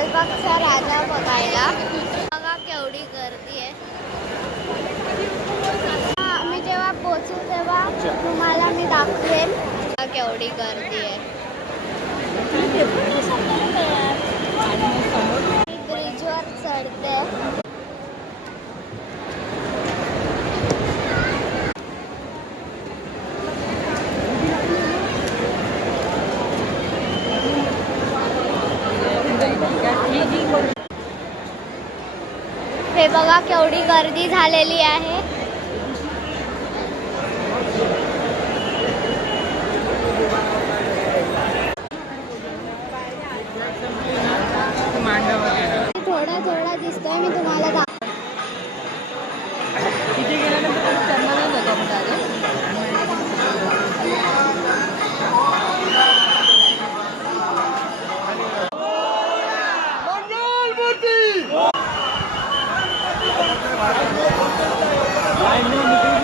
लालबागचा राजा बघायला. बघा केवढी गर्दी आहे. मी जेव्हा पोहोचू तेव्हा तुम्हाला मी दाखवेन केवढी गर्दी आहे. ब्रिजवर चढते. हे बघा केवढी गर्दी झालेली आहे. थोडा थोडा दिसतोय. मी तुम्हाला तिथे गेल्यानंतर चर्मन जातो. I know.